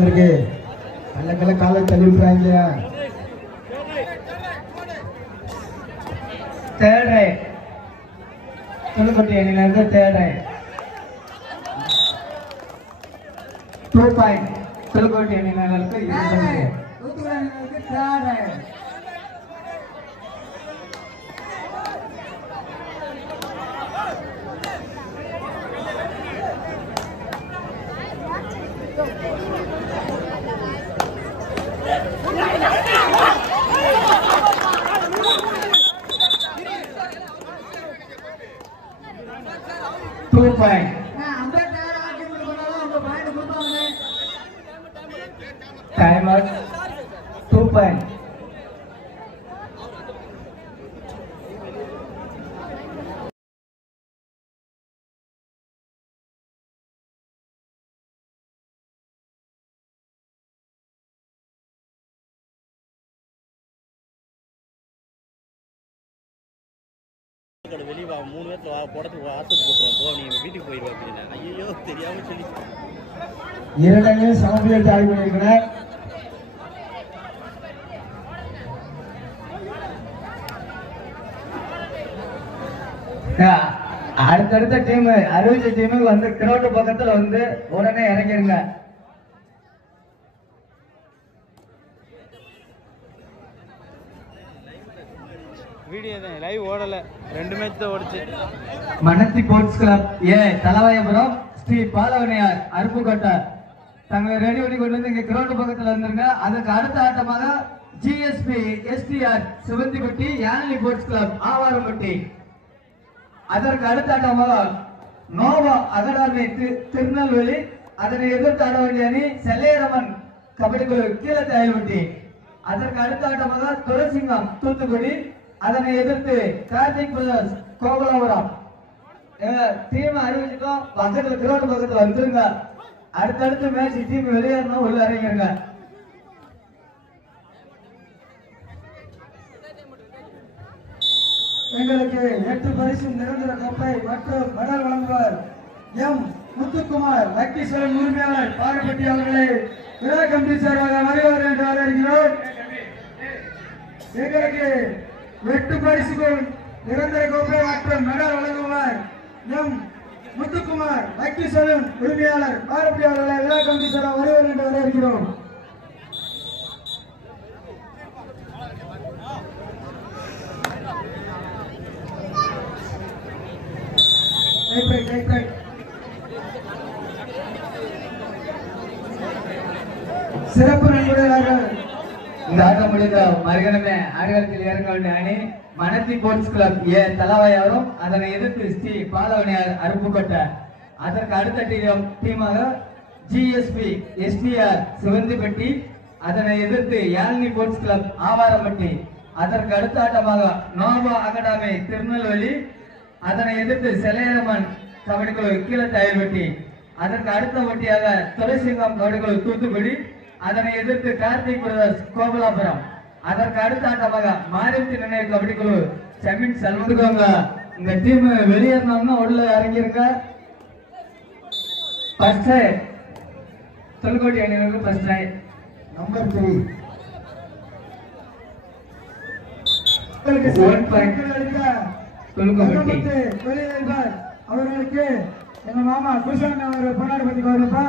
இருக்கு கல்ல காலை தள்ளி விட்டுறாங்க. தேர்ட் ரைட் தொழுக்கொட்டி அணியினருக்கு தேர்ட் ரைட் 2 பாயிண்ட் தொழுக்கொட்டி அணியினருக்கு 2 third right. Time out 2 point. வெளியே 3 பேர்ல போடத்துக்கு ஆத்துக்கு போட்டுருவோம் போ நீ வீட்டுக்கு போயிடுவா அப்படின்னா ஐயோ தெரியாம சொல்லி இரண்டே சமபுலியில் தாய் பண்ணியிருக்கிறேன். அடுத்தடுத்த டீம் அறிவிச்ச டீமுக்கு வந்து கிரௌண்ட் பக்கத்துல வந்து உடனே இறங்கிருங்க. வீடியோ தான் லைவ் ஓடல 2 மேட்ச் தான் ஓடுச்சு. மணத்தி ஸ்போர்ட்ஸ் கிளப் தலவாயபுரம் ஸ்ரீ பாலவனியார் அருப்புக்கோட்டை தங்களை ரெடி பண்ணி கொண்டு வந்து இங்க கிரௌண்ட் பக்கத்துல வந்துருங்க. அதுக்கு அடுத்த ஆட்டமாக ஜிஎஸ்பி எஸ்டிஆர் சிவந்திப்பட்டி யானலி ஸ்போர்ட்ஸ் கிளப் ஆவாரம்பட்டி. அதற்கு அடுத்த ஆட்டமாக நோவா அகாடமி திருநெல்வேலி. அதனை எதிர்த்து ஆட வேண்டிய அணி செல்லையரமன் கபடி குழு கீழத்தாயல்பட்டி. அதற்கு அடுத்த ஆட்டமாக துளசிங்கம் தூத்துக்குடி. அதனை எதிர்த்து கார்த்திக் பிரதர்ஸ் கோகுலாபுரம். டீம் அறிவிச்சுட்டோம், பக்கத்துல கிரௌண்ட் பக்கத்துல வந்துருங்க. அடுத்தடுத்து மேட்ச் டீம் வெளியேறணும், உள்ள இறங்கிருங்க. எங்களுக்கு 8 பரிசு நிரந்தர கோப்பை மற்றும் மெடல் வழங்குவார் எம் முத்துக்குமார் லக்கீஸ்வரன் உரிமையாளர் பாரப்பட்டி அவர்களை விழா கமிட்டி சார்பாக வருவார் என்று வரவேற்கிறோம். எங்களுக்கு 8 பரிசுகள் நிரந்தர கோப்பை மற்றும் மெடல் வழங்குவார் எம் முத்துக்குமார் லக்கீஸ்வரன் உரிமையாளர் பாரப்பட்டி அவர்களை விழா கமிட்டி சார்பாக வருவார் என்று வரவேற்கிறோம். சிறப்பு நண்பர்களாக இந்த ஆட்டம் முடிந்த மறுகணமே ஆடுகளத்தில் இறங்க வேண்டிய அணி மணத்தி ஸ்போர்ட்ஸ் கிளப் தலவாயாரும். அதனை எதிர்த்து ஸ்ரீ பாலவனியார் அருப்புக்கோட்டை. அதற்கு அடுத்த டீமாக ஜிஎஸ்பி எஸ்டிஆர் சிவந்திப்பட்டி. அதனை எதிர்த்து யாழ்னி ஸ்போர்ட்ஸ் கிளப் ஆவாரம்பட்டி. அதற்கு அடுத்த ஆட்டமாக நோவா அகாடமி திருநெல்வேலி. அதனை எதிர்த்து செல்லையரமன் கபடிக்குழு கீழத்தாயல்பட்டி. அதற்கு அடுத்த போட்டியாக துளசிங்கம் கபடிக்குழு தூத்துக்குடி. அதனை எதிர்த்து கார்த்திக் பிரதர்ஸ் கோகுலாபுரம். அதற்கு அடுத்த ஆட்டமாக மாரித்தி நினைவு கபடிக்குழு செமின் செல்வதுக்கோங்க. இந்த டீம் வெளியேறினவங்க உள்ள இறங்கிருக்க. ஃபர்ஸ்ட் ரைட் தொல்கோட்டி அணியினருக்கு ஃபர்ஸ்ட் ரைட் நம்பர் 3 அவர்களுக்கு எங்க மாமா குருசாமி அவர் பொன்னாடு பத்தி கௌரவப்பா.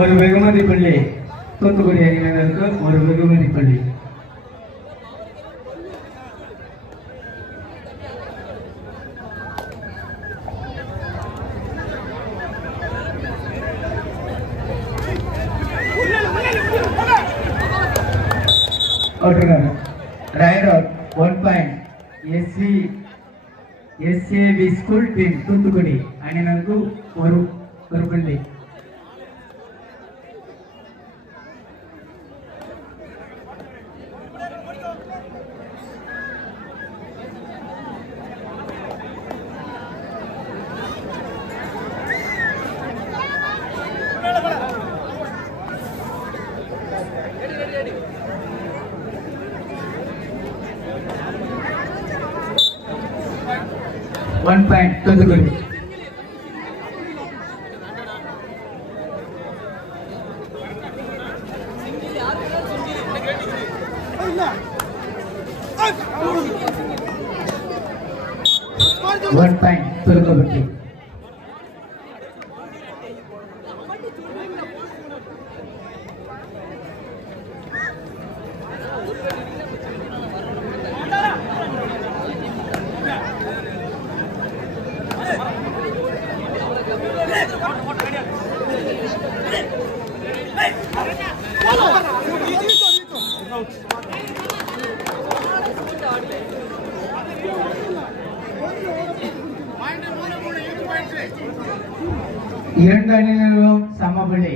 ஒரு வெகுமதி பள்ளி தூத்துக்குடி அணியினருக்கு ஒரு வெகுமதி பள்ளி. Right out 1 point. SAB school team Thoothukudi அணியினருக்கு ஒரு பள்ளி. 1 point Thoothukudi. One point Thoothukudi. இரண்டு அணியினரும் சமபுள்ளி.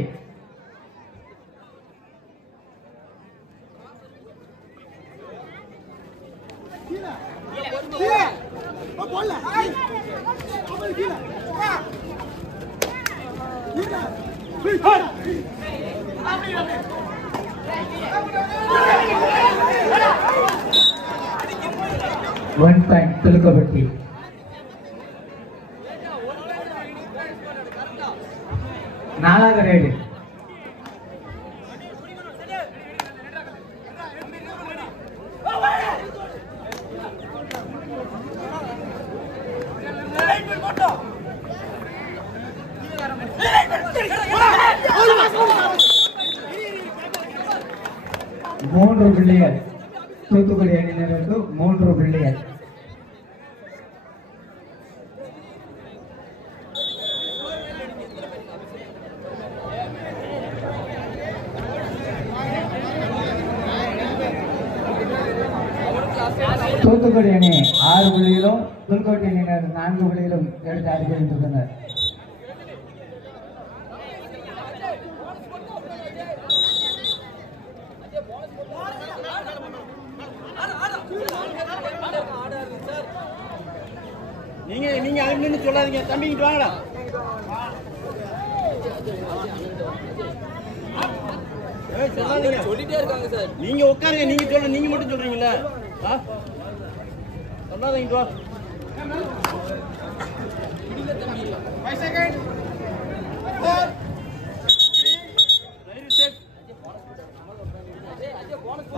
One point Thulukkapatti. நாலாவது ரைடு. மூன்று புள்ளிகள் தூத்துக்குடி அணியினருக்கு 3 புள்ளிகள். தூத்துக்குடி அணி 6 புள்ளிகளும் புதுக்கோட்டை அணியினர் 4 புள்ளிகளும் எடுத்து அறிவித்துள்ளனர். நீங்க அங்க சொல்லாதீங்க, தம்பிக்கிட்டு வாங்கடா. சொல்லிட்டே இருக்காங்க சார். நீங்க உட்காருங்க, நீங்க மட்டும் சொல்றீங்களா? சொல்லாதீங்க.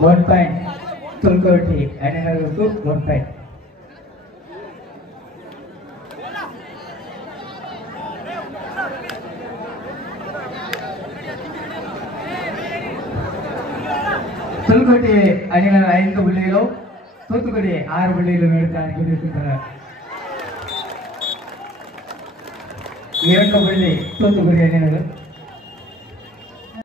One point புதுக்கோட்டை அணியினருக்கு 1 point. புதுக்கோட்டை அணியினர் 5 புள்ளிகளும் தூத்துக்குடி 6 புள்ளிகளும் எடுத்து அனுப்பியிருக்கின்றனர். 2 புள்ளி தூத்துக்குடி அணியினர்.